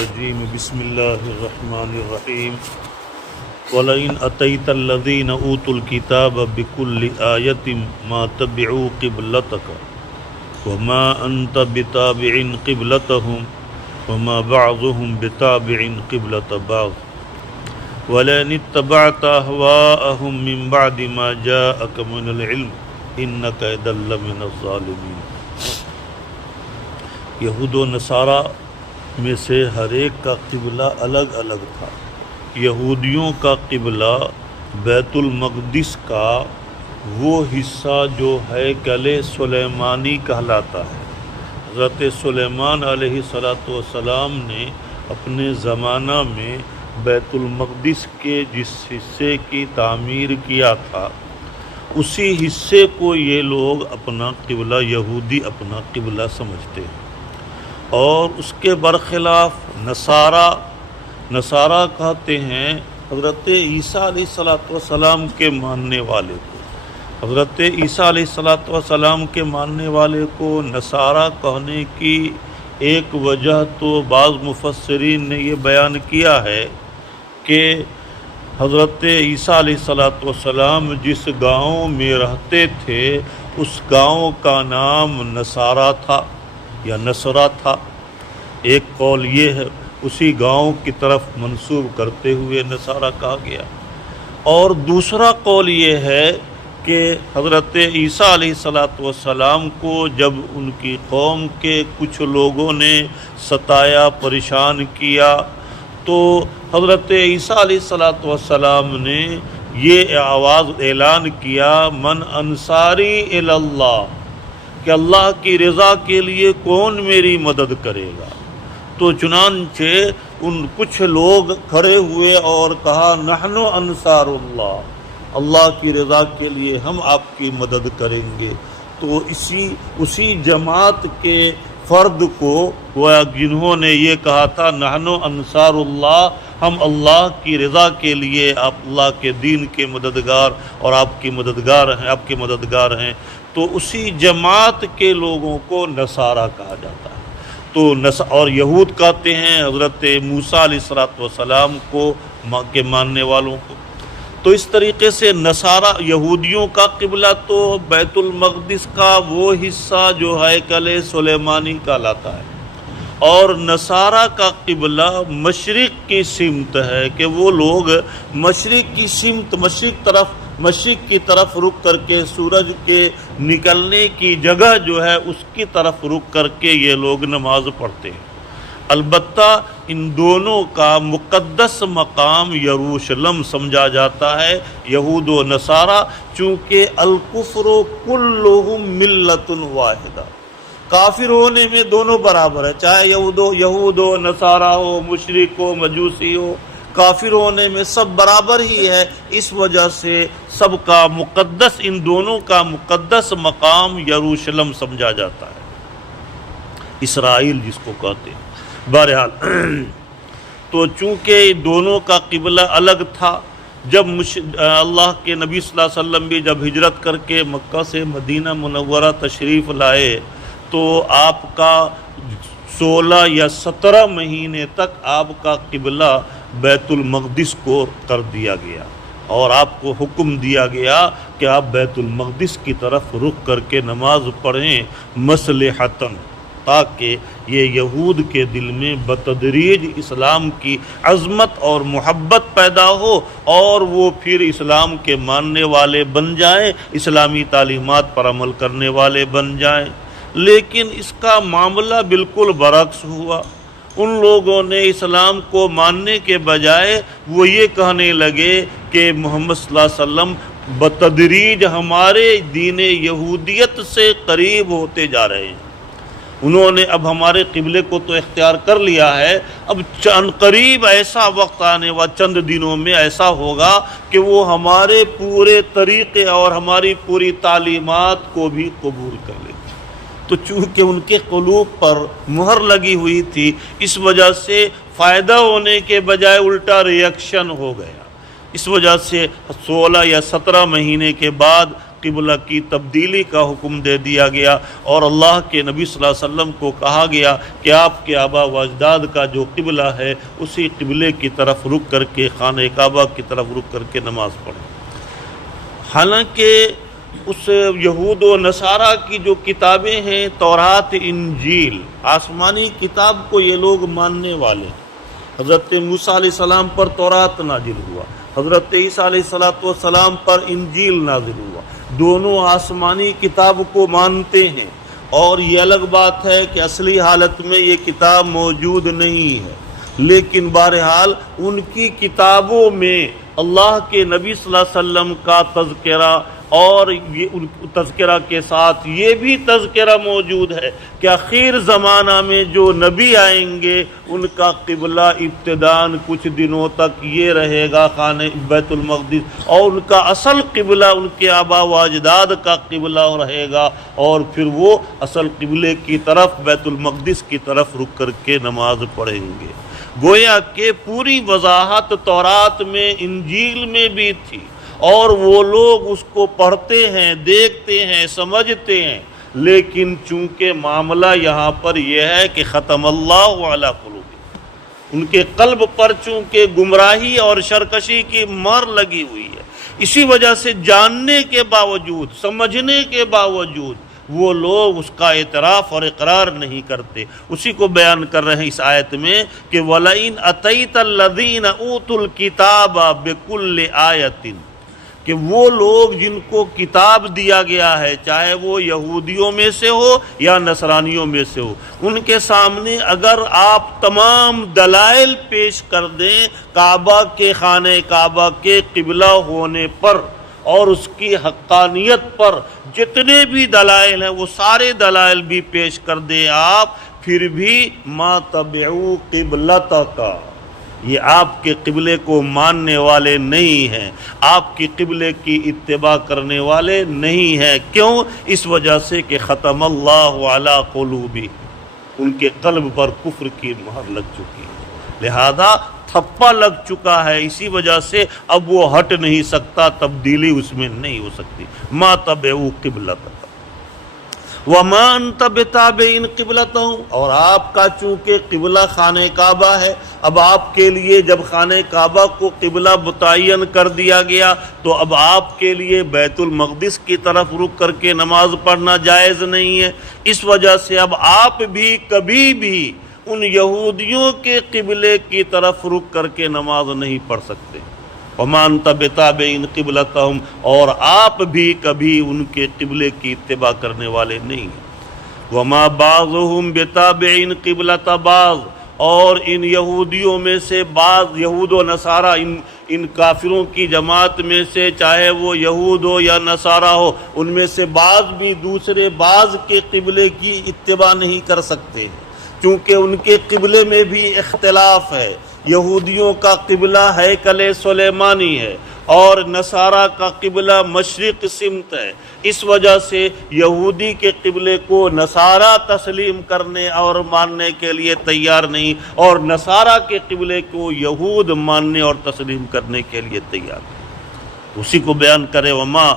الرجیم بسم اللہ الرحمن الرحیم وَلَئِنْ أَتَيْتَ الَّذِينَ أُوتُوا الْكِتَابَ بِكُلِّ آيَةٍ مَا تَبِعُوا قِبْلَتَكَ وَمَا أَنْتَ بِتَابِعٍ قِبْلَتَهُمْ وَمَا بَعْضُهُمْ بِتَابِعٍ قِبْلَةَ بَعْضٍ وَلَئِنِ اتَّبَعْتَ أَهْوَاءَهُمْ مِنْ بَعْدِ مَا جَاءَكَ مِنَ الْعِلْمِ إِنَّكَ إِذًا لَّمِنَ الظَّالِمِينَ۔ یہود و نصارہ میں سے ہر ایک کا قبلہ الگ الگ تھا۔ یہودیوں کا قبلہ بیت المقدس کا وہ حصہ جو ہیکل سلیمانی کہلاتا ہے۔ حضرت سلیمان علیہ السلام نے اپنے زمانہ میں بیت المقدس کے جس حصے کی تعمیر کیا تھا اسی حصے کو یہ لوگ اپنا قبلہ، یہودی اپنا قبلہ سمجھتے ہیں۔ اور اس کے برخلاف نصارہ کہتے ہیں حضرت عیسیٰ علیہ السلام کے ماننے والے کو۔ حضرت عیسیٰ علیہ السلام کے ماننے والے کو نصارہ کہنے کی ایک وجہ تو بعض مفسرین نے یہ بیان کیا ہے کہ حضرت عیسیٰ علیہ السلام جس گاؤں میں رہتے تھے اس گاؤں کا نام نصارہ تھا یا نصرہ تھا۔ ایک قول یہ ہے، اسی گاؤں کی طرف منسوب کرتے ہوئے نصارہ کہا گیا، اور دوسرا قول یہ ہے کہ حضرت عیسیٰ علیہ السلام کو جب ان کی قوم کے کچھ لوگوں نے ستایا، پریشان کیا، تو حضرت عیسیٰ علیہ السلام نے یہ اعلان کیا، من انصاری الی اللہ، کہ اللہ کی رضا کے لیے کون میری مدد کرے گا۔ تو چنانچہ ان کچھ لوگ کھڑے ہوئے اور کہا نحن انصار اللہ، اللہ کی رضا کے لیے ہم آپ کی مدد کریں گے۔ تو اسی جماعت کے فرد کو جنہوں نے یہ کہا تھا نحن انصار اللہ، ہم اللہ کی رضا کے لیے آپ اللہ کے دین کے مددگار اور آپ کے مددگار ہیں، تو اسی جماعت کے لوگوں کو نصارہ کہا جاتا ہے۔ تو اور یہود کہتے ہیں حضرت موسیٰ علیہ السلام کو کے ماننے والوں کو۔ تو اس طریقے سے نصارہ، یہودیوں کا قبلہ تو بیت المقدس کا وہ حصہ جو ہیکل سلیمانی کہلاتا ہے، اور نصارہ کا قبلہ مشرق کی سمت ہے، کہ وہ لوگ مشرق کی سمت، مشرق کی طرف رک کر کے سورج کے نکلنے کی جگہ جو ہے اس کی طرف رک کر کے یہ لوگ نماز پڑھتے ہیں۔ البتہ ان دونوں کا مقدس مقام یروشلم سمجھا جاتا ہے، یہود و نصارہ، چونکہ الکفر کلہم ملت واحدہ، کافر ہونے میں دونوں برابر ہے، چاہے یہود ہو، نصارہ ہو، مشرک ہو، مجوسی ہو، کافر ہونے میں سب برابر ہی ہے۔ اس وجہ سے سب کا مقدس، ان دونوں کا مقدس مقام یروشلم سمجھا جاتا ہے، اسرائیل جس کو کہتے ہیں۔ بہرحال تو چونکہ دونوں کا قبلہ الگ تھا، جب اللہ کے نبی صلی اللہ علیہ وسلم بھی جب ہجرت کر کے مکہ سے مدینہ منورہ تشریف لائے تو آپ کا 16 یا 17 مہینے تک آپ کا قبلہ بیت المقدس کو کر دیا گیا، اور آپ کو حکم دیا گیا کہ آپ بیت المقدس کی طرف رخ کر کے نماز پڑھیں، مصلحتاً، تاکہ یہ یہود کے دل میں بتدریج اسلام کی عظمت اور محبت پیدا ہو اور وہ پھر اسلام کے ماننے والے بن جائیں، اسلامی تعلیمات پر عمل کرنے والے بن جائیں۔ لیکن اس کا معاملہ بالکل برعکس ہوا۔ ان لوگوں نے اسلام کو ماننے کے بجائے وہ یہ کہنے لگے کہ محمد صلی اللہ علیہ وسلم بتدریج ہمارے دین یہودیت سے قریب ہوتے جا رہے ہیں، انہوں نے اب ہمارے قبلے کو تو اختیار کر لیا ہے، اب قریب ایسا وقت آنے والا، چند دنوں میں ایسا ہوگا کہ وہ ہمارے پورے طریقے اور ہماری پوری تعلیمات کو بھی قبول کر لیں گے۔ تو چونکہ ان کے قلوب پر مہر لگی ہوئی تھی، اس وجہ سے فائدہ ہونے کے بجائے الٹا ریئیکشن ہو گیا۔ اس وجہ سے 16 یا 17 مہینے کے بعد قبلہ کی تبدیلی کا حکم دے دیا گیا، اور اللہ کے نبی صلی اللہ علیہ وسلم کو کہا گیا کہ آپ کے آبا و اجداد کا جو قبلہ ہے اسی قبلے کی طرف رک کر کے خانہ کعبہ کی طرف رک کر کے نماز پڑھیں۔ حالانکہ اس یہود و نصارہ کی جو کتابیں ہیں تورات انجیل، آسمانی کتاب کو یہ لوگ ماننے والے ہیں۔ حضرت موسیٰ علیہ السلام پر تورات نازل ہوا، حضرت عیسیٰ علیہ السلام پر انجیل نازل ہوا، دونوں آسمانی کتاب کو مانتے ہیں، اور یہ الگ بات ہے کہ اصلی حالت میں یہ کتاب موجود نہیں ہے، لیکن بہرحال ان کی کتابوں میں اللہ کے نبی صلی اللہ علیہ وسلم کا تذکرہ، اور یہ تذکرہ کے ساتھ یہ بھی تذکرہ موجود ہے کہ آخر زمانہ میں جو نبی آئیں گے ان کا قبلہ ابتداً کچھ دنوں تک یہ رہے گا خانہ بیت المقدس، اور ان کا اصل قبلہ ان کے آبا و اجداد کا قبلہ رہے گا، اور پھر وہ اصل قبلے کی طرف بیت المقدس کی طرف رک کر کے نماز پڑھیں گے۔ گویا کہ پوری وضاحت تورات میں انجیل میں بھی تھی، اور وہ لوگ اس کو پڑھتے ہیں، دیکھتے ہیں، سمجھتے ہیں، لیکن چونکہ معاملہ یہاں پر یہ ہے کہ ختم اللہ علی قلوبہم، ان کے قلب پر چونکہ گمراہی اور سرکشی کی مہر لگی ہوئی ہے، اسی وجہ سے جاننے کے باوجود، سمجھنے کے باوجود وہ لوگ اس کا اعتراف اور اقرار نہیں کرتے۔ اسی کو بیان کر رہے ہیں اس آیت میں کہ وَلَئِنْ أَتَيْتَ الَّذِينَ أُوتُوا الْكِتَابَ بِكُلِّ آیَةٍ، کہ وہ لوگ جن کو کتاب دیا گیا ہے، چاہے وہ یہودیوں میں سے ہو یا نصرانیوں میں سے ہو، ان کے سامنے اگر آپ تمام دلائل پیش کر دیں کعبہ کے خانہ کعبہ کے قبلہ ہونے پر اور اس کی حقانیت پر، جتنے بھی دلائل ہیں وہ سارے دلائل بھی پیش کر دیں آپ، پھر بھی ما تبعوا قبلتک، یہ آپ کے قبلے کو ماننے والے نہیں ہیں، آپ کی قبلے کی اتباع کرنے والے نہیں ہیں۔ کیوں؟ اس وجہ سے کہ ختم اللہ علی قلوبہم، ان کے قلب پر کفر کی مہر لگ چکی ہے، لہذا تھپا لگ چکا ہے، اسی وجہ سے اب وہ ہٹ نہیں سکتا، تبدیلی اس میں نہیں ہو سکتی۔ ما تبعوا قبلتک وما انت بتابع قبلتہم، اور آپ کا چونکہ قبلہ خانہ کعبہ ہے، اب آپ کے لیے جب خانہ کعبہ کو قبلہ متعین کر دیا گیا تو اب آپ کے لیے بیت المقدس کی طرف رک کر کے نماز پڑھنا جائز نہیں ہے، اس وجہ سے اب آپ بھی کبھی بھی ان یہودیوں کے قبلے کی طرف رک کر کے نماز نہیں پڑھ سکتے۔ وَمَا أَنْتَ بِتَابِعٍ قِبْلَتَهُمْ، اور آپ بھی کبھی ان کے قبلے کی اتباع کرنے والے نہیں ہیں۔ وَمَا بَعْضُهُمْ بِتَابِعٍ قِبْلَةَ بَعْضٍ، اور ان یہودیوں میں سے بعض، یہود و نصارہ، ان کافروں کی جماعت میں سے، چاہے وہ یہود ہو یا نصارہ ہو، ان میں سے بعض بھی دوسرے بعض کے قبلے کی اتباع نہیں کر سکتے، چونکہ ان کے قبلے میں بھی اختلاف ہے۔ یہودیوں کا قبلہ ہیکل سلیمانی ہے اور نصارہ کا قبلہ مشرق سمت ہے، اس وجہ سے یہودی کے قبلے کو نصارہ تسلیم کرنے اور ماننے کے لیے تیار نہیں، اور نصارہ کے قبلے کو یہود ماننے اور تسلیم کرنے کے لیے تیار نہیں۔ اسی کو بیان کرے وما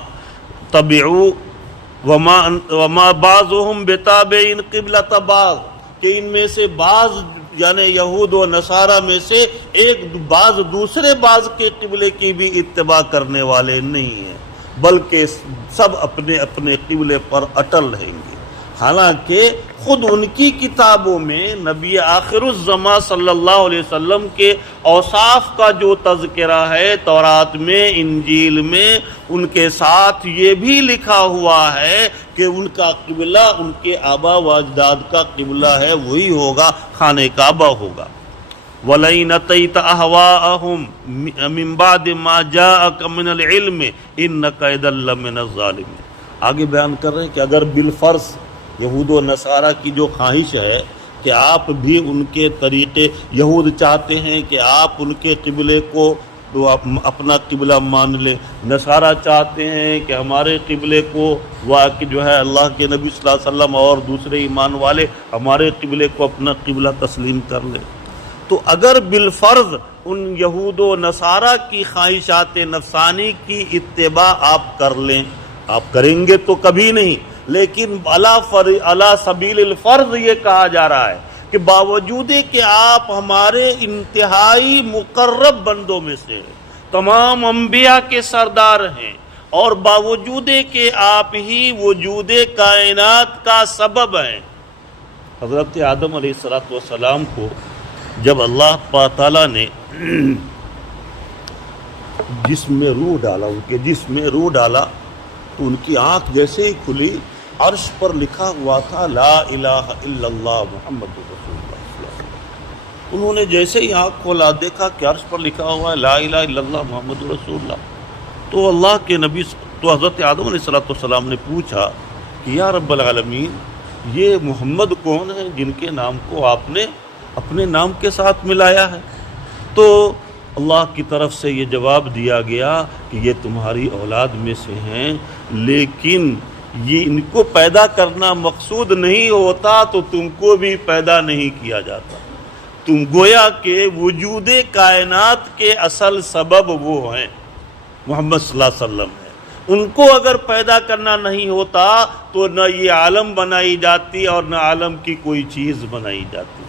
تبعوا وما بعضهم بتابع قبلة بعض، کہ ان میں سے بعض یعنی یہود و نصارہ میں سے ایک بعض دوسرے بعض کے قبلے کی بھی اتباع کرنے والے نہیں ہیں، بلکہ سب اپنے اپنے قبلے پر اٹل رہیں گے۔ حالانکہ خود ان کی کتابوں میں نبی آخر الزماں صلی اللہ علیہ وسلم کے اوصاف کا جو تذکرہ ہے تورات میں، انجیل میں، ان کے ساتھ یہ بھی لکھا ہوا ہے کہ ان کا قبلہ ان کے آبا و اجداد کا قبلہ ہے، وہی ہوگا، خانہ کعبہ ہوگا۔ وَلَئِنْ أَتَيْتَ أَهْوَاءَهُمْ مِنْ بَعْدِ مَا جَاءَكَ مِنَ الْعِلْمِ إِنَّكَ إِذًا لَّمِنَ الظَّالِمِينَ۔ آگے بیان کر رہے ہیں کہ اگر بالفرض یہود و نصارہ کی جو خواہش ہے کہ آپ بھی ان کے طریقے، یہود چاہتے ہیں کہ آپ ان کے قبلے کو اپنا قبلہ مان لیں، نصارہ چاہتے ہیں کہ ہمارے قبلے کو کہ جو ہے اللہ کے نبی صلی اللہ علیہ وسلم اور دوسرے ایمان والے ہمارے قبلے کو اپنا قبلہ تسلیم کر لیں، تو اگر بالفرض ان یہود و نصارہ کی خواہشات نفسانی کی اتباع آپ کر لیں آپ کریں گے تو کبھی نہیں، لیکن علی سبیل الفرض یہ کہا جا رہا ہے کہ باوجود کہ آپ ہمارے انتہائی مقرب بندوں میں سے تمام انبیاء کے سردار ہیں، اور باوجود کہ آپ ہی وجود کائنات کا سبب ہیں۔ حضرت آدم علیہ السلام کو جب اللہ تعالیٰ نے جسم میں روح ڈالا، ان کے جسم میں روح ڈالا، تو ان کی آنکھ جیسے ہی کھلی، عرش پر لکھا ہوا تھا لا الہ الا اللہ محمد رسول اللہ صلی اللہ علیہ وسلم۔ انہوں نے جیسے ہی آنکھ کھولا دیکھا کہ عرش پر لکھا ہوا ہے لا الہ الا اللہ محمد رسول اللہ، تو اللہ کے نبی تو حضرت آدم علیہ السلام نے پوچھا کہ یا رب العالمین، یہ محمد کون ہیں جن کے نام کو آپ نے اپنے نام کے ساتھ ملایا ہے؟ تو اللہ کی طرف سے یہ جواب دیا گیا کہ یہ تمہاری اولاد میں سے ہیں، لیکن یہ ان کو پیدا کرنا مقصود نہیں ہوتا تو تم کو بھی پیدا نہیں کیا جاتا۔ تم گویا کہ وجود کائنات کے اصل سبب وہ ہیں، محمد صلی اللہ علیہ وسلم ہے۔ ان کو اگر پیدا کرنا نہیں ہوتا تو نہ یہ عالم بنائی جاتی اور نہ عالم کی کوئی چیز بنائی جاتی۔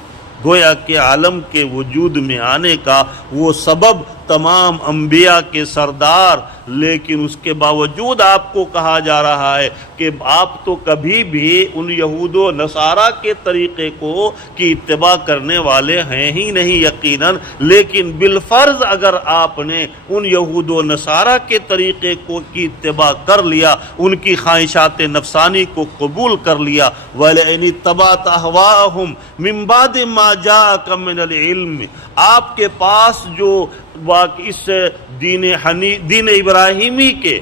گویا کہ عالم کے وجود میں آنے کا وہ سبب تمام انبیاء کے سردار، لیکن اس کے باوجود آپ کو کہا جا رہا ہے کہ آپ تو کبھی بھی ان یہود و نصارہ کے طریقے کو کی اتباع کرنے والے ہیں ہی نہیں یقیناً، لیکن بالفرض اگر آپ نے ان یہود و نصارہ کے طریقے کو کی اتباع کر لیا، ان کی خواہشات نفسانی کو قبول کر لیا، وَلَئِنِ اتَّبَعْتَ أَهْوَاءَهُمْ مِن بَعْدِ مَا جَاءَكَ مِنَ الْعِلْمِ، آپ کے پاس جو اس دین ابراہیمی کے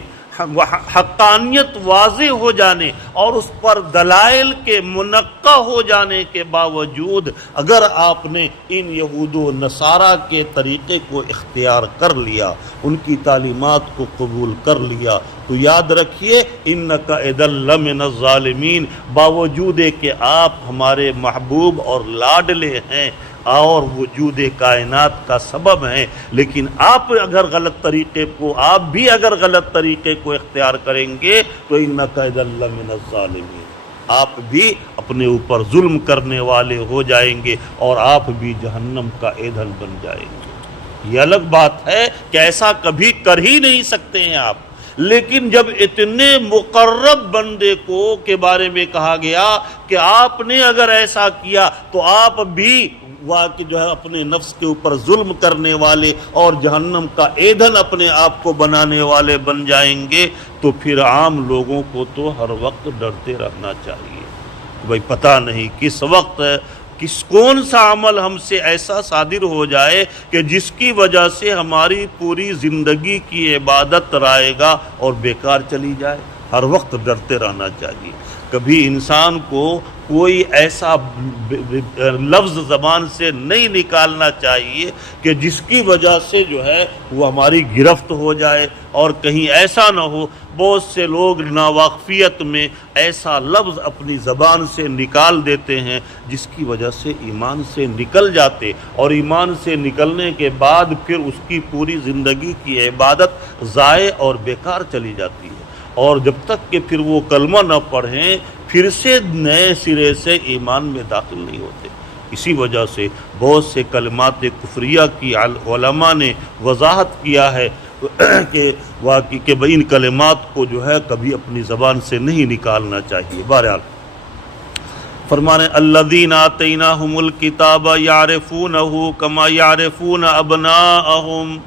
حقانیت واضح ہو جانے اور اس پر دلائل کے منقع ہو جانے کے باوجود اگر آپ نے ان یہود و نصارہ کے طریقے کو اختیار کر لیا، ان کی تعلیمات کو قبول کر لیا، تو یاد رکھیے انک اذا لمن الظالمین، باوجود کہ آپ ہمارے محبوب اور لاڈلے ہیں اور وجود کائنات کا سبب ہیں، لیکن آپ بھی اگر غلط طریقے کو اختیار کریں گے تو انک اذا لمن الظالمین، آپ بھی اپنے اوپر ظلم کرنے والے ہو جائیں گے اور آپ بھی جہنم کا ایندھن بن جائیں گے۔ یہ الگ بات ہے کہ ایسا کبھی کر ہی نہیں سکتے ہیں آپ، لیکن جب اتنے مقرب بندے کو کے بارے میں کہا گیا کہ آپ نے اگر ایسا کیا تو آپ بھی واقعی جو ہے اپنے نفس کے اوپر ظلم کرنے والے اور جہنم کا ایندھن اپنے آپ کو بنانے والے بن جائیں گے، تو پھر عام لوگوں کو تو ہر وقت ڈرتے رہنا چاہیے، بھئی پتہ نہیں کس وقت کون سا عمل ہم سے ایسا صادر ہو جائے کہ جس کی وجہ سے ہماری پوری زندگی کی عبادت رائگاں اور بیکار چلی جائے۔ ہر وقت ڈرتے رہنا چاہیے۔ کبھی انسان کو کوئی ایسا لفظ زبان سے نہیں نکالنا چاہیے کہ جس کی وجہ سے جو ہے وہ ہماری گرفت ہو جائے، اور کہیں ایسا نہ ہو بہت سے لوگ ناواقفیت میں ایسا لفظ اپنی زبان سے نکال دیتے ہیں جس کی وجہ سے ایمان سے نکل جاتے، اور ایمان سے نکلنے کے بعد پھر اس کی پوری زندگی کی عبادت ضائع اور بیکار چلی جاتی ہے، اور جب تک کہ پھر وہ کلمہ نہ پڑھیں پھر سے نئے سرے سے ایمان میں داخل نہیں ہوتے۔ اسی وجہ سے بہت سے کلمات کفریہ کی علماء نے وضاحت کیا ہے کہ واقعی کہ ان کلمات کو جو ہے کبھی اپنی زبان سے نہیں نکالنا چاہیے۔ بہرحال فرمانے الذین آتیناہم الکتاب یعرفونہ کما یعرفون ابناءہم،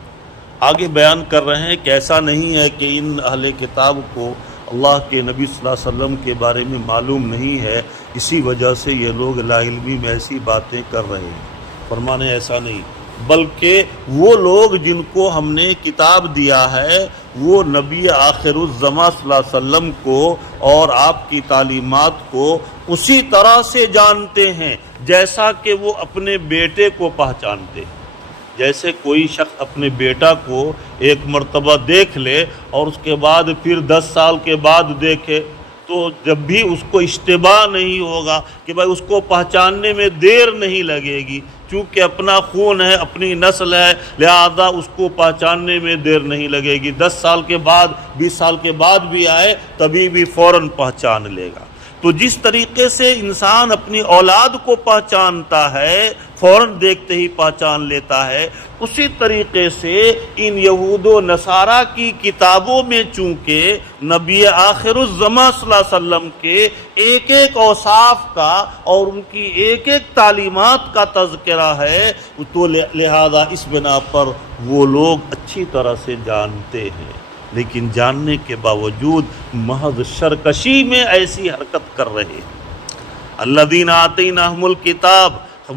آگے بیان کر رہے ہیں کہ ایسا نہیں ہے کہ ان اہل کتاب کو اللہ کے نبی صلی اللہ علیہ وسلم کے بارے میں معلوم نہیں ہے، اسی وجہ سے یہ لوگ لا علمی میں ایسی باتیں کر رہے ہیں۔ فرمانے ایسا نہیں، بلکہ وہ لوگ جن کو ہم نے کتاب دیا ہے وہ نبی آخر الزماں صلی اللہ علیہ وسلم کو اور آپ کی تعلیمات کو اسی طرح سے جانتے ہیں جیسا کہ وہ اپنے بیٹے کو پہچانتے ہیں۔ جیسے کوئی شخص اپنے بیٹا کو ایک مرتبہ دیکھ لے اور اس کے بعد پھر 10 سال کے بعد دیکھے تو جب بھی اس کو اشتباہ نہیں ہوگا کہ بھائی اس کو پہچاننے میں دیر نہیں لگے گی، چونکہ اپنا خون ہے، اپنی نسل ہے، لہذا اس کو پہچاننے میں دیر نہیں لگے گی، 10 سال کے بعد 20 سال کے بعد بھی آئے تبھی بھی فوراً پہچان لے گا۔ تو جس طریقے سے انسان اپنی اولاد کو پہچانتا ہے، فوراً دیکھتے ہی پہچان لیتا ہے، اسی طریقے سے ان یہود و نصارہ کی کتابوں میں چونکہ نبی آخر الزماں صلی اللہ علیہ وسلم کے ایک ایک اوصاف کا اور ان کی ایک ایک تعلیمات کا تذکرہ ہے، تو لہذا اس بنا پر وہ لوگ اچھی طرح سے جانتے ہیں، لیکن جاننے کے باوجود محض سرکشی میں ایسی حرکت کر رہے ہیں۔ الذین آتیناہم الکتاب،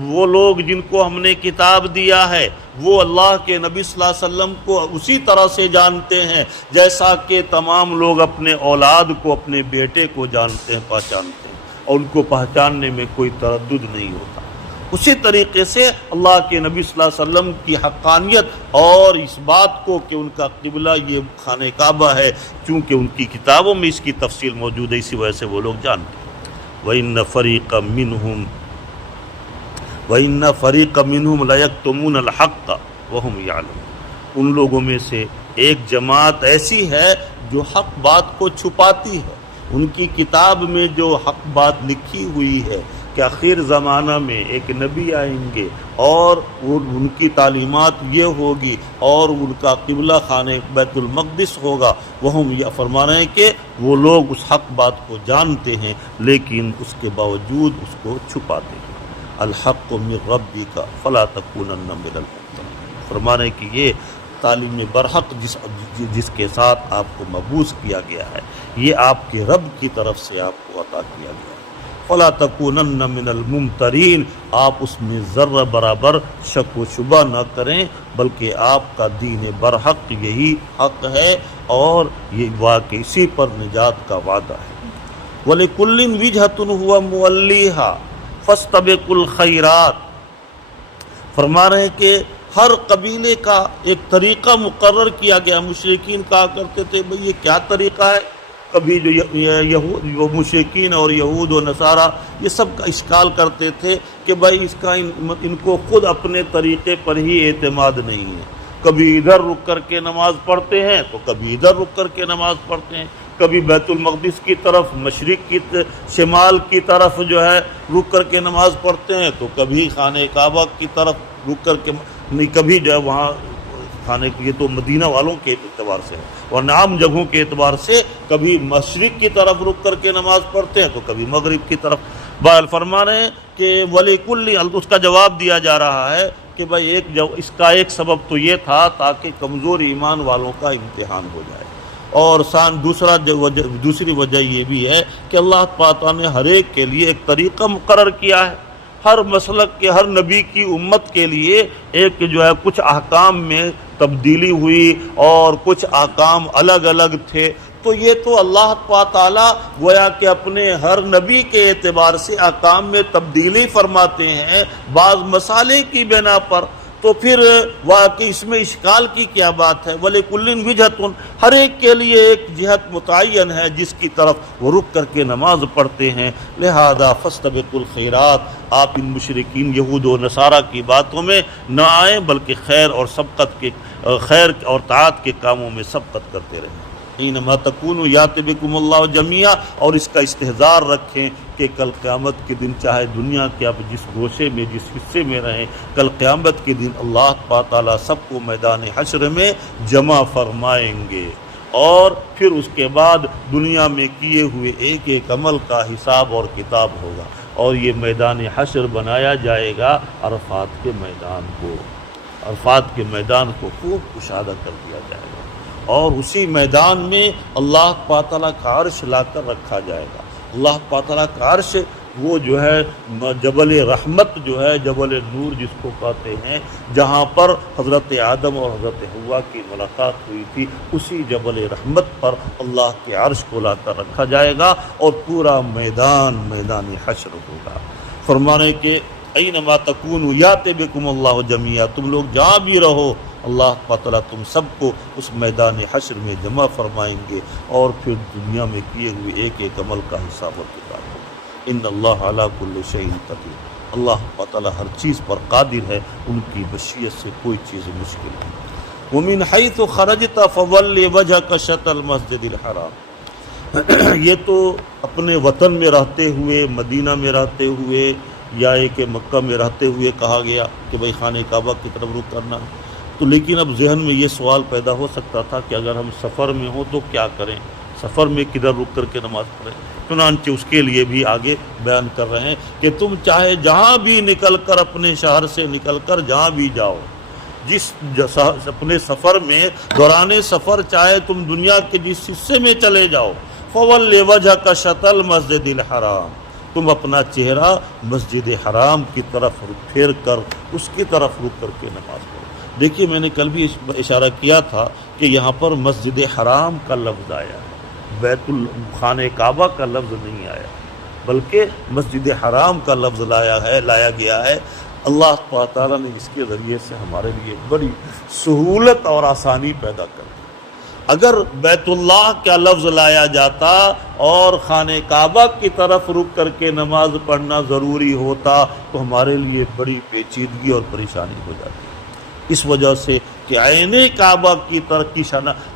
وہ لوگ جن کو ہم نے کتاب دیا ہے وہ اللہ کے نبی صلی اللہ علیہ وسلم کو اسی طرح سے جانتے ہیں جیسا کہ تمام لوگ اپنے اولاد کو، اپنے بیٹے کو جانتے ہیں، پہچانتے ہیں، اور ان کو پہچاننے میں کوئی تردد نہیں ہوتا۔ اسی طریقے سے اللہ کے نبی صلی اللہ علیہ وسلم کی حقانیت اور اس بات کو کہ ان کا قبلہ یہ خانہ کعبہ ہے، چونکہ ان کی کتابوں میں اس کی تفصیل موجود ہے، اسی وجہ سے وہ لوگ جانتے ہیں۔ وَإِنَّ فَرِيقًا مِّنْهُمْ لَيَكْتُمُونَ الْحَقَّ وَهُمْ يَعْلَمُونَ، ان لوگوں میں سے ایک جماعت ایسی ہے جو حق بات کو چھپاتی ہے۔ ان کی کتاب میں جو حق بات لکھی ہوئی ہے کہ آخر زمانہ میں ایک نبی آئیں گے اور ان کی تعلیمات یہ ہوگی اور ان کا قبلہ خانہ بیت المقدس ہوگا، وہم یہ فرما رہے ہیں کہ وہ لوگ اس حق بات کو جانتے ہیں لیکن اس کے باوجود اس کو چھپاتے ہیں۔ الحق من ربک فلا تکونن من الممترین، فرما رہے ہیں کہ یہ تعلیم برحق جس کے ساتھ آپ کو مبعوث کیا گیا ہے، یہ آپ کے رب کی طرف سے آپ کو عطا کیا گیا ہے۔ فلا تکونن من الممترین، آپ اس میں ذرہ برابر شک و شبہ نہ کریں، بلکہ آپ کا دین برحق یہی حق ہے اور یہ واقعی اسی پر نجات کا وعدہ ہے۔ وَلِكُلٍّ وِجْهَةٌ هُوَ مُوَلِّيهَا فَاسْتَبِقُوا الْخَيْرَاتِ، فرما رہے ہیں کہ ہر قبیلے کا ایک طریقہ مقرر کیا گیا۔ مشرکین کہا کرتے تھے بھئی یہ کیا طریقہ ہے، کبھی جو مشرکین اور یہود و نصارہ یہ سب کا اشکال کرتے تھے کہ بھائی اس کا ان کو خود اپنے طریقے پر ہی اعتماد نہیں ہے، کبھی ادھر رک کر کے نماز پڑھتے ہیں تو کبھی ادھر رک کر کے نماز پڑھتے ہیں، کبھی بیت المقدس کی طرف، مشرق کی شمال کی طرف جو ہے رک کر کے نماز پڑھتے ہیں تو کبھی خانہ کعبہ کی طرف رک کر کے نہیں، کبھی جو ہے وہاں خانہ، یہ تو مدینہ والوں کے اعتبار سے اور عام جگہوں کے اعتبار سے کبھی مشرق کی طرف رک کر کے نماز پڑھتے ہیں تو کبھی مغرب کی طرف۔ بہرحال فرما رہے ہیں کہ وَلِكُلٍّ، اس کا جواب دیا جا رہا ہے کہ بھائی اس کا ایک سبب تو یہ تھا تاکہ کمزور ایمان والوں کا امتحان ہو جائے، اور دوسری وجہ یہ بھی ہے کہ اللہ تعالیٰ نے ہر ایک کے لیے ایک طریقہ مقرر کیا ہے، ہر مسلک کے، ہر نبی کی امت کے لیے ایک جو ہے کچھ احکام میں تبدیلی ہوئی اور کچھ احکام الگ الگ تھے، تو یہ تو اللہ تعالیٰ گویا کہ اپنے ہر نبی کے اعتبار سے احکام میں تبدیلی فرماتے ہیں بعض مسالے کی بنا پر، تو پھر واقعی اس میں اشکال کی کیا بات ہے؟ وَلِكُلٍّ وِجْهَةٌ، ہر ایک کے لیے ایک جہت متعین ہے جس کی طرف وہ رک کر کے نماز پڑھتے ہیں، لہذا فَاسْتَبِقُوا الْخَيْرَاتِ، آپ ان مشرکین یہود و نصارہ کی باتوں میں نہ آئیں بلکہ خیر اور سبقت کے، خیر اور طاعت کے کاموں میں سبقت کرتے رہیں۔ اینما تکونوا یأتی بکم اللہ جمیعا، اور اس کا استحضار رکھیں کہ کل قیامت کے دن چاہے دنیا کے آپ جس گوشے میں، جس حصے میں رہیں، کل قیامت کے دن اللہ تعالیٰ سب کو میدان حشر میں جمع فرمائیں گے، اور پھر اس کے بعد دنیا میں کیے ہوئے ایک ایک عمل کا حساب اور کتاب ہوگا، اور یہ میدان حشر بنایا جائے گا عرفات کے میدان کو، عرفات کے میدان کو خوب کشادہ کر دیا جائے گا، اور اسی میدان میں اللہ تعالیٰ کا عرش لا کر رکھا جائے گا۔ اللہ تعالیٰ کا عرش وہ جو ہے جبل رحمت جو ہے، جبل نور جس کو کہتے ہیں، جہاں پر حضرت آدم اور حضرت حوا کی ملاقات ہوئی تھی، اسی جبل رحمت پر اللہ کے عرش کو لا کر رکھا جائے گا اور پورا میدان حشر ہوگا۔ فرمانے کہ اینما تکونوا یأتی بکم اللہ جمیعا، تم لوگ جہاں بھی رہو اللہ تعالیٰ تم سب کو اس میدان حشر میں جمع فرمائیں گے اور پھر دنیا میں کیے ہوئے ایک ایک عمل کا حساب و کتاب ہوگا۔ ان اللہ علی کل شیء قدیر، اللہ تعالیٰ ہر چیز پر قادر ہے، ان کی مشیت سے کوئی چیز مشکل نہیں۔ وَمِنْ حَيْثُ خَرَجْتَ فَوَلِّ وَجْهَكَ شَطْرَ الْمَسْجِدِ الْحَرَامِ، یہ تو اپنے وطن میں رہتے ہوئے، مدینہ میں رہتے ہوئے یا کہ مکہ میں رہتے ہوئے کہا گیا کہ بھئی خانہ کعبہ کی طرف رخ کرنا، تو لیکن اب ذہن میں یہ سوال پیدا ہو سکتا تھا کہ اگر ہم سفر میں ہوں تو کیا کریں، سفر میں کدھر رک کر کے نماز پڑھیں؟ چنانچہ اس کے لیے بھی آگے بیان کر رہے ہیں کہ تم چاہے جہاں بھی نکل کر، اپنے شہر سے نکل کر جہاں بھی جاؤ، جس اپنے سفر میں دوران سفر چاہے تم دنیا کے جس حصے میں چلے جاؤ، فَوَلِّ وَجْهَكَ شَطْرَ الْمَسْجِدِ الْحَرَامِ، تم اپنا چہرہ مسجد حرام کی طرف پھیر کر اس کی طرف رک کر کے نماز پڑھو۔ دیکھیے میں نے کل بھی اشارہ کیا تھا کہ یہاں پر مسجد حرام کا لفظ آیا ہے، بیت خانہ کعبہ کا لفظ نہیں آیا، بلکہ مسجد حرام کا لفظ لایا گیا ہے۔ اللہ تعالیٰ نے اس کے ذریعے سے ہمارے لیے بڑی سہولت اور آسانی پیدا کر دی۔ اگر بیت اللہ کا لفظ لایا جاتا اور خانہ کعبہ کی طرف رک کر کے نماز پڑھنا ضروری ہوتا تو ہمارے لیے بڑی پیچیدگی اور پریشانی ہو جاتی۔ اس وجہ سے کہ عین کعبہ کی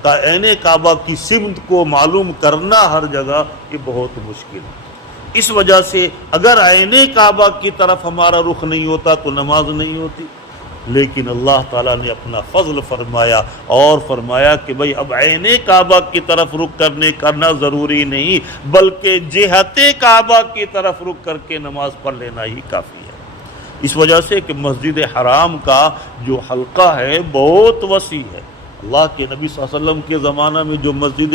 عین کعبہ کی سمت کو معلوم کرنا ہر جگہ یہ بہت مشکل ہے۔ اس وجہ سے اگر عین کعبہ کی طرف ہمارا رخ نہیں ہوتا تو نماز نہیں ہوتی، لیکن اللہ تعالیٰ نے اپنا فضل فرمایا اور فرمایا کہ بھئی اب عین کعبہ کی طرف رخ کرنا ضروری نہیں، بلکہ جہت کعبہ کی طرف رخ کر کے نماز پڑھ لینا ہی کافی ہے۔ اس وجہ سے کہ مسجد حرام کا جو حلقہ ہے بہت وسیع ہے۔ اللہ کے نبی صلی اللہ علیہ وسلم کے زمانہ میں جو مسجد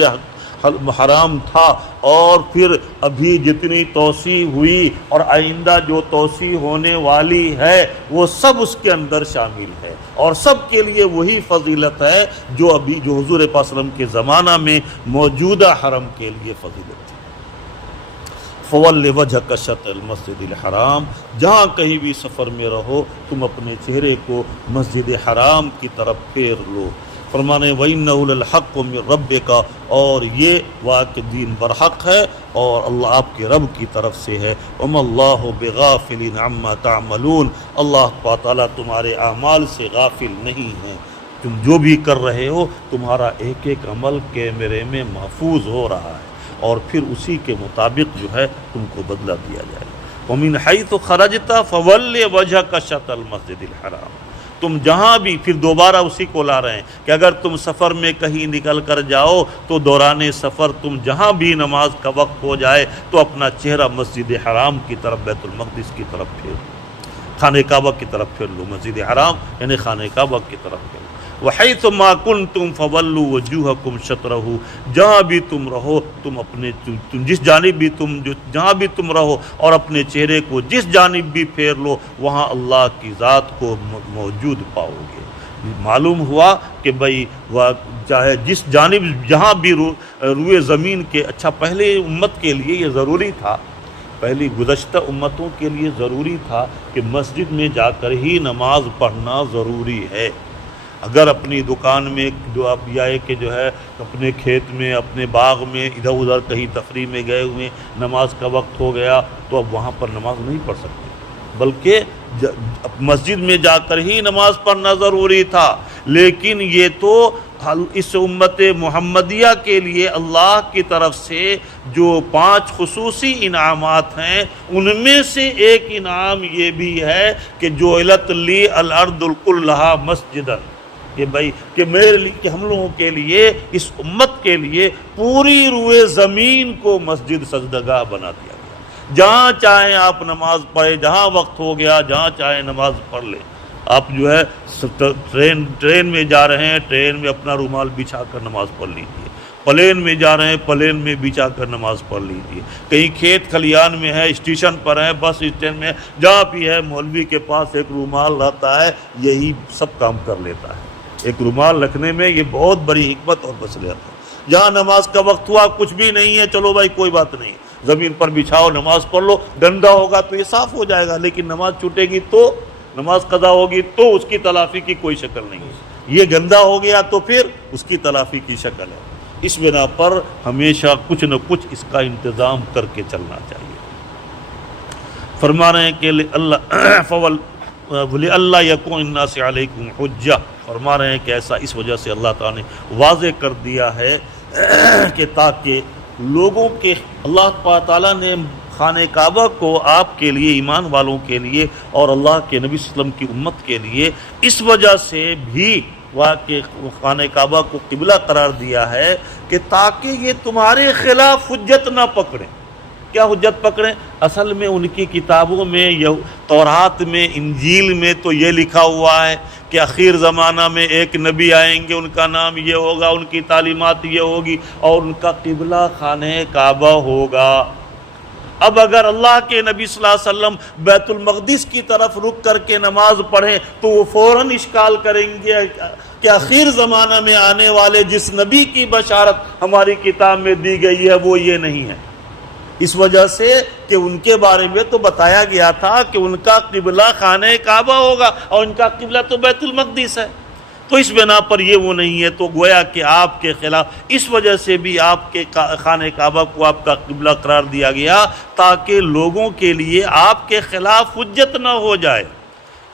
حرام تھا اور پھر ابھی جتنی توسیع ہوئی اور آئندہ جو توسیع ہونے والی ہے وہ سب اس کے اندر شامل ہے، اور سب کے لیے وہی فضیلت ہے جو حضور پاک صلی اللہ علیہ وسلم کے زمانہ میں موجودہ حرم کے لیے فضیلت ہے۔ فَوَلِّ وَجْهَكَ شَطْرَ الْمَسْجِدِ الْحَرَامِ، جہاں کہیں بھی سفر میں رہو تم اپنے چہرے کو مسجد حرام کی طرف پھیر لو۔ فرمانے وَإِنَّهُ لَلْحَقُّ مِن رَبِّكَ، اور یہ واقع دین برحق ہے اور اللہ آپ کے رب کی طرف سے ہے۔ وَمَا اللَّهُ بِغَافِلٍ عَمَّا تَعْمَلُونَ، اللہ تعالیٰ تمہارے اعمال سے غافل نہیں ہیں، تم جو بھی کر رہے ہو تمہارا ایک ایک عمل کیمرے میں محفوظ ہو رہا ہے، اور پھر اسی کے مطابق جو ہے تم کو بدلہ دیا جائے گا۔ وَمِنْ حَيْثُ خَرَجْتَ فَوَلِّ وَجْهَكَ شَطْرَ الْمَسْجِدِ الْحَرَامِ، تم جہاں بھی، پھر دوبارہ اسی کو لا رہے ہیں کہ اگر تم سفر میں کہیں نکل کر جاؤ تو دوران سفر تم جہاں بھی نماز کا وقت ہو جائے تو اپنا چہرہ مسجد حرام کی طرف، بیت المقدس کی طرف پھیر لو، خانہ کعبہ کی طرف پھیر لو۔ مسجد حرام یعنی خانہ کعبہ کی طرف پھیر لو۔ وَحَيْثُ مَا كُنْتُمْ فَوَلُّوا وُجُوهَكُمْ شَطْرَهُ، جہاں بھی تم رہو تم جس جانب بھی جہاں بھی تم رہو اور اپنے چہرے کو جس جانب بھی پھیر لو وہاں اللہ کی ذات کو موجود پاؤ گے۔ معلوم ہوا کہ بھئی چاہے جس جانب جہاں بھی روئے زمین کے، اچھا پہلے امت کے لیے یہ ضروری تھا، پہلی گزشتہ امتوں کے لیے ضروری تھا کہ مسجد میں جا کر ہی نماز پڑھنا ضروری ہے۔ اگر اپنی دکان میں یا کہ جو ہے اپنے کھیت میں، اپنے باغ میں، ادھر ادھر کہیں تفریح میں گئے ہوئے نماز کا وقت ہو گیا تو اب وہاں پر نماز نہیں پڑھ سکتے، بلکہ مسجد میں جا کر ہی نماز پڑھنا ضروری تھا۔ لیکن یہ تو اس امت محمدیہ کے لیے اللہ کی طرف سے جو 5 خصوصی انعامات ہیں ان میں سے ایک انعام یہ بھی ہے کہ جعلت لی الارض کلھا مسجدا، کہ بھائی کہ میرے لیے، کہ ہم لوگوں کے لیے، اس امت کے لیے پوری روئے زمین کو مسجد سجدگاہ بنا دیا گیا۔ جہاں چاہیں آپ نماز پڑھیں، جہاں وقت ہو گیا جہاں چاہیں نماز پڑھ لیں۔ آپ جو ہے ٹرین میں جا رہے ہیں، ٹرین میں اپنا رومال بچھا کر نماز پڑھ لیجیے، پلین میں جا رہے ہیں پلین میں بچھا کر نماز پڑھ لیجیے، کہیں کھیت کھلیان میں ہے، اسٹیشن پر ہے، بس اسٹینڈ میں، جہاں بھی ہے مولوی کے پاس ایک رومال رہتا ہے، یہی سب کام کر لیتا ہے۔ ایک رومال رکھنے میں یہ بہت بڑی حکمت اور مصلحت ہے۔ جہاں نماز کا وقت ہوا کچھ بھی نہیں ہے، چلو بھائی کوئی بات نہیں، زمین پر بچھاؤ نماز پڑھ لو، گندا ہوگا تو یہ صاف ہو جائے گا، لیکن نماز چھوٹے گی تو، نماز قضا ہوگی تو اس کی تلافی کی کوئی شکل نہیں ہے۔ یہ گندا ہو گیا تو پھر اس کی تلافی کی شکل ہے. اس بنا پر ہمیشہ کچھ نہ کچھ اس کا انتظام کر کے چلنا چاہیے. فرما رہے ہیں کہ اللہ یکون الناس علیکم حجہ، فرما رہے ہیں کہ ایسا اس وجہ سے اللہ تعالیٰ نے واضح کر دیا ہے کہ تاکہ لوگوں کے، اللہ تعالیٰ نے خانہ کعبہ کو آپ کے لیے، ایمان والوں کے لیے اور اللہ کے نبی صلی اللہ علیہ وسلم کی امت کے لیے اس وجہ سے بھی کہ خانہ کعبہ کو قبلہ قرار دیا ہے کہ تاکہ یہ تمہارے خلاف حجت نہ پکڑیں. کیا حجت پکڑیں؟ اصل میں ان کی کتابوں میں، تورات میں، انجیل میں تو یہ لکھا ہوا ہے کہ آخر زمانہ میں ایک نبی آئیں گے، ان کا نام یہ ہوگا، ان کی تعلیمات یہ ہوگی اور ان کا قبلہ خانہ کعبہ ہوگا. اب اگر اللہ کے نبی صلی اللہ علیہ وسلم بیت المقدس کی طرف رک کر کے نماز پڑھیں تو وہ فوراً اشکال کریں گے کہ آخر زمانہ میں آنے والے جس نبی کی بشارت ہماری کتاب میں دی گئی ہے وہ یہ نہیں ہے. اس وجہ سے کہ ان کے بارے میں تو بتایا گیا تھا کہ ان کا قبلہ خانہ کعبہ ہوگا اور ان کا قبلہ تو بیت المقدس ہے. تو اس بنا پر یہ وہ نہیں ہے، تو گویا کہ آپ کے خلاف اس وجہ سے بھی آپ کے خانہ کعبہ کو آپ کا قبلہ قرار دیا گیا تاکہ لوگوں کے لیے آپ کے خلاف حجت نہ ہو جائے.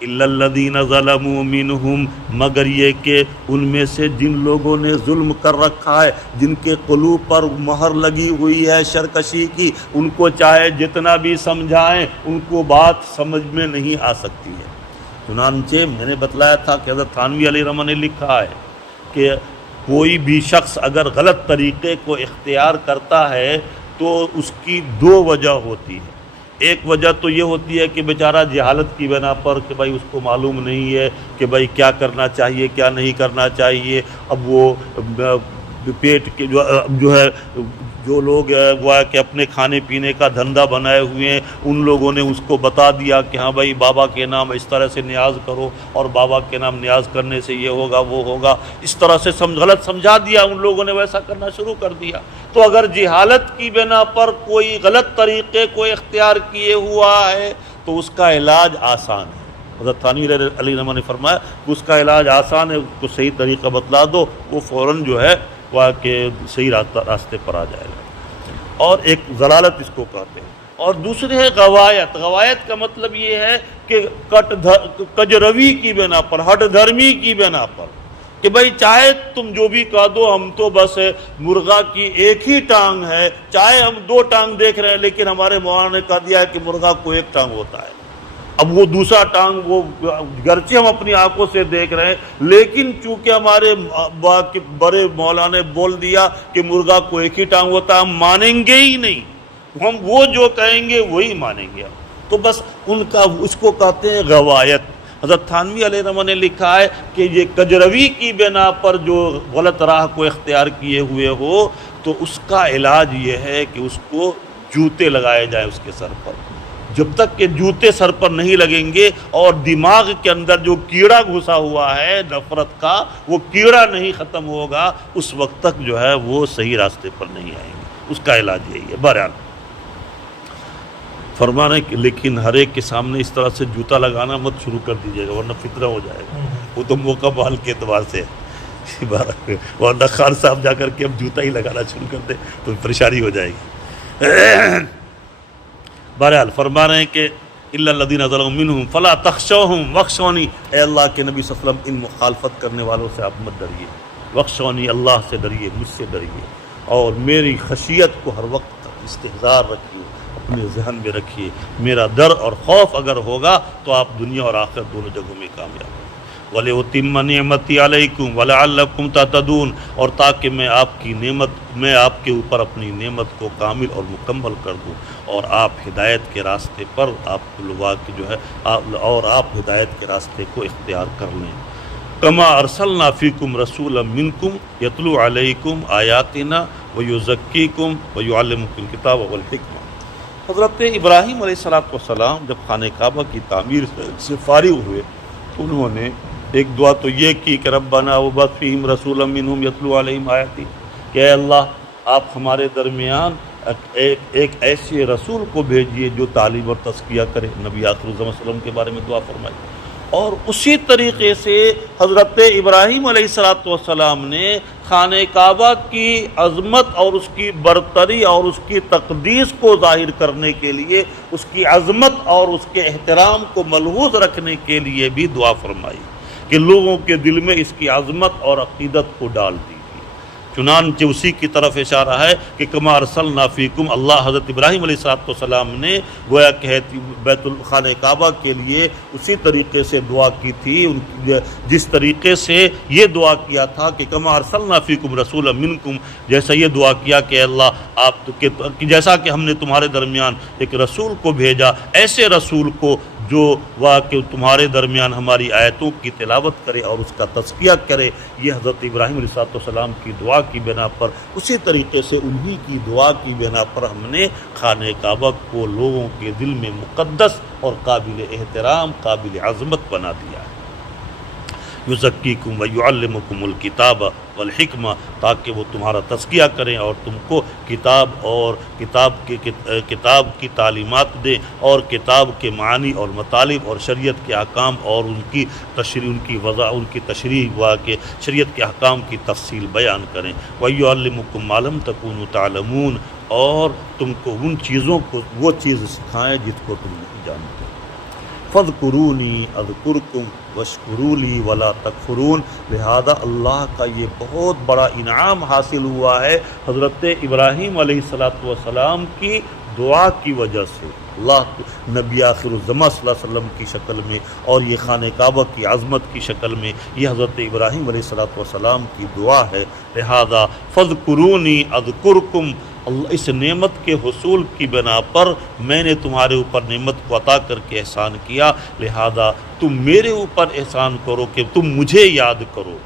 الا الذین ظلموا منہم، مگر یہ کہ ان میں سے جن لوگوں نے ظلم کر رکھا ہے، جن کے قلوب پر مہر لگی ہوئی ہے شرکشی کی، ان کو چاہے جتنا بھی سمجھائیں ان کو بات سمجھ میں نہیں آ سکتی ہے. چنانچہ میں نے بتلایا تھا کہ حضرت تھانوی علیہ رحمہ نے لکھا ہے کہ کوئی بھی شخص اگر غلط طریقے کو اختیار کرتا ہے تو اس کی دو وجہ ہوتی ہے. ایک وجہ تو یہ ہوتی ہے کہ بیچارہ جہالت کی بنا پر کہ بھائی اس کو معلوم نہیں ہے کہ بھائی کیا کرنا چاہیے کیا نہیں کرنا چاہیے. اب وہ پیٹ کے جو ہے جو لوگ وہ ہے کہ اپنے کھانے پینے کا دھندا بنائے ہوئے ہیں، ان لوگوں نے اس کو بتا دیا کہ ہاں بھائی بابا کے نام اس طرح سے نیاز کرو اور بابا کے نام نیاز کرنے سے یہ ہوگا وہ ہوگا، اس طرح سے غلط سمجھا دیا، ان لوگوں نے ویسا کرنا شروع کر دیا. تو اگر جہالت کی بنا پر کوئی غلط طریقے کو اختیار کیے ہوا ہے تو اس کا علاج آسان ہے. حضرت تھانوی علیہ رحمہ نے فرمایا کہ اس کا علاج آسان ہے، اس کو صحیح طریقہ بتلا دو، وہ فوراً جو ہے وہ کہ صحیح راستے پر آ جائے گا. اور ایک ضلالت اس کو کہتے ہیں. اور دوسرے ہے غوایت. غوایت کا مطلب یہ ہے کہ کجروی کی بنا پر، ہٹ دھرمی کی بنا پر کہ بھائی چاہے تم جو بھی کہہ دو، ہم تو بس مرغا کی ایک ہی ٹانگ ہے، چاہے ہم دو ٹانگ دیکھ رہے ہیں لیکن ہمارے مولانا نے کہہ دیا ہے کہ مرغا کو ایک ٹانگ ہوتا ہے. اب وہ دوسرا ٹانگ وہ گرچہ ہم اپنی آنکھوں سے دیکھ رہے ہیں لیکن چونکہ ہمارے بڑے مولانا نے بول دیا کہ مرغا کو ایک ہی ٹانگ ہوتا ہے، ہم مانیں گے ہی نہیں، ہم وہ جو کہیں گے وہی مانیں گے. تو بس ان کا اس کو کہتے ہیں غوایت. حضرت تھانوی علیہ رحمہ نے لکھا ہے کہ یہ کجروی کی بنا پر جو غلط راہ کو اختیار کیے ہوئے ہو تو اس کا علاج یہ ہے کہ اس کو جوتے لگائے جائیں اس کے سر پر. جب تک کہ جوتے سر پر نہیں لگیں گے اور دماغ کے اندر جو کیڑا گھسا ہوا ہے نفرت کا وہ کیڑا نہیں ختم ہوگا اس وقت تک جو ہے وہ صحیح راستے پر نہیں آئیں گے. اس کا علاج یہی ہے. بہرحال فرمانے کہ لیکن ہر ایک کے سامنے اس طرح سے جوتا لگانا مت شروع کر دیجیے گا ورنہ فتنہ ہو جائے گا. وہ تو موقع بحال کے اعتبار سے ہے، ورنہ خان صاحب جا کر کے اب جوتا ہی لگانا شروع کر دیں تو پریشانی ہو جائے گی. بہرحال فرما رہے ہیں کہ الا الذین ظلموا منہم فلا تخشوہم واخشونی، اے اللہ کے نبی صلی اللہ علیہ وسلم ان مخالفت کرنے والوں سے آپ مت ڈریے. واخشونی، اللہ سے ڈریے، مجھ سے ڈریے اور میری خشیت کو ہر وقت استحضار رکھیے، اپنے ذہن میں رکھیے. میرا ڈر اور خوف اگر ہوگا تو آپ دنیا اور آخرت دونوں جگہوں میں کامیاب ہوں. وَلِأُتِمَّ نِعْمَتِي عَلَيْكُمْ وَلَعَلَّكُمْ تَهْتَدُونَ، اور تاکہ میں آپ کے اوپر اپنی نعمت کو کامل اور مکمل کر دوں اور آپ ہدایت کے راستے پر آپ لوگوں کے جو ہے اور آپ ہدایت کے راستے کو اختیار کر لیں. کما ارسلنا فیکم رسولا منکم یتلو علیکم آیاتنا ویزکیکم ویعلمکم الکتاب والحکمہ. حضرت ابراہیم علیہ السلام جب خانہ کعبہ کی تعمیر سے فارغ ہوئے تو انہوں نے ایک دعا تو یہ کی کہ ربنا وبعث فیہم رسولا منہم یتلو علیہم آیاتی، کہ اے اللہ آپ ہمارے درمیان ایک ایسے رسول کو بھیجیے جو تعلیم اور تزکیہ کرے. نبی آخر الزمان صلی اللہ علیہ وسلم کے بارے میں دعا فرمائی. اور اسی طریقے سے حضرت ابراہیم علیہ السلام نے خانہ کعبہ کی عظمت اور اس کی برتری اور اس کی تقدیس کو ظاہر کرنے کے لیے، اس کی عظمت اور اس کے احترام کو ملحوظ رکھنے کے لیے بھی دعا فرمائی کہ لوگوں کے دل میں اس کی عظمت اور عقیدت کو ڈال دی۔ چنانچہ اسی کی طرف اشارہ ہے کہ کما ارسلنا فیکم، اللہ حضرت ابراہیم علیہ السلام نے گویا کہ بیت الخانہ کعبہ کے لیے اسی طریقے سے دعا کی تھی، جس طریقے سے یہ دعا کیا تھا کہ کما ارسلنا فیکم رسولا منکم، جیسا یہ دعا کیا کہ اللہ آپ جیسا کہ ہم نے تمہارے درمیان ایک رسول کو بھیجا، ایسے رسول کو جو واقع تمہارے درمیان ہماری آیتوں کی تلاوت کرے اور اس کا تزکیہ کرے۔ یہ حضرت ابراہیم علیہ السلام کی دعا کی بنا پر، اسی طریقے سے انہی کی دعا کی بنا پر ہم نے خانہ کعبہ کو لوگوں کے دل میں مقدس اور قابل احترام، قابل عظمت بنا دیا ہے۔ یزکیکم ویعلمکم الکتاب والحکمہ، تاکہ وہ تمہارا تزکیہ کریں اور تم کو کتاب کی تعلیمات دیں، اور کتاب کے معنی اور مطالب اور شریعت کے احکام اور ان کی تشریح ہوا کہ شریعت کے احکام کی تفصیل بیان کریں۔ ویعلمکم ما لم تکونوا تعلمون، اور تم کو ان چیزوں کو وہ چیز سکھائیں جس کو تم نہیں جانتے۔ فاذکرونی اذکرکم واشکروا لی ولا تکفرون، لہذا اللہ کا یہ بہت بڑا انعام حاصل ہوا ہے حضرت ابراہیم علیہ السلام کی دعا کی وجہ سے۔ اللہ نبی آخر الزماں صلی اللہ علیہ وسلم کی شکل میں اور یہ خانہ کعبہ کی عظمت کی شکل میں یہ حضرت ابراہیم علیہ السلام کی دعا ہے۔ لہذا فاذکرونی اذکرکم، اس نعمت کے حصول کی بنا پر میں نے تمہارے اوپر نعمت کو عطا کر کے احسان کیا، لہذا تم میرے اوپر احسان کرو کہ تم مجھے یاد کرو،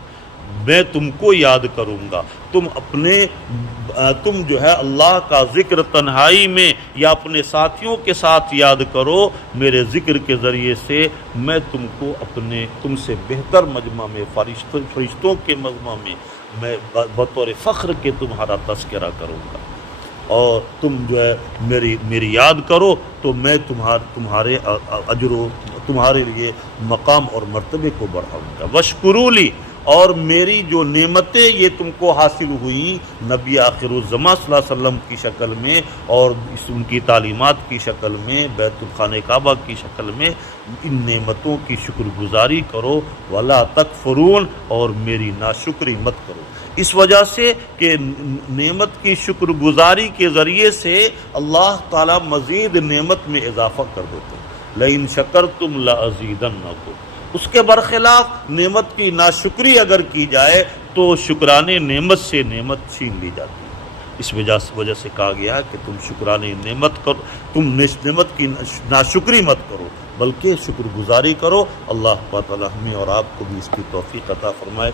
میں تم کو یاد کروں گا۔ تم جو ہے اللہ کا ذکر تنہائی میں یا اپنے ساتھیوں کے ساتھ یاد کرو، میرے ذکر کے ذریعے سے میں تم سے بہتر مجمع میں، فرشتوں کے مجمع میں بطور فخر کے تمہارا تذکرہ کروں گا، اور تم جو ہے میری یاد کرو تو میں تمہارے اجر و تمہارے لیے مقام اور مرتبے کو بڑھاؤں گا۔ واشکروا لی، اور میری جو نعمتیں یہ تم کو حاصل ہوئیں نبی آخر الزماں صلی اللہ علیہ وسلم کی شکل میں اور ان کی تعلیمات کی شکل میں، بیت الخانہ کعبہ کی شکل میں، ان نعمتوں کی شکر گزاری کرو، ولا تکفرون، اور میری ناشکری مت کرو۔ اس وجہ سے کہ نعمت کی شکر گزاری کے ذریعے سے اللہ تعالیٰ مزید نعمت میں اضافہ کر دیتے ہیں۔ لئن شکرتم لازیدنکم، اس کے برخلاف نعمت کی ناشکری اگر کی جائے تو شکرانے نعمت سے نعمت چھین لی جاتی ہے۔ اس وجہ سے کہا گیا کہ تم شکرانے نعمت کرو، تم نعمت کی ناشکری مت کرو بلکہ شکر گزاری کرو۔ اللہ تعالیٰ ہمیں اور آپ کو بھی اس کی توفیق عطا فرمائے۔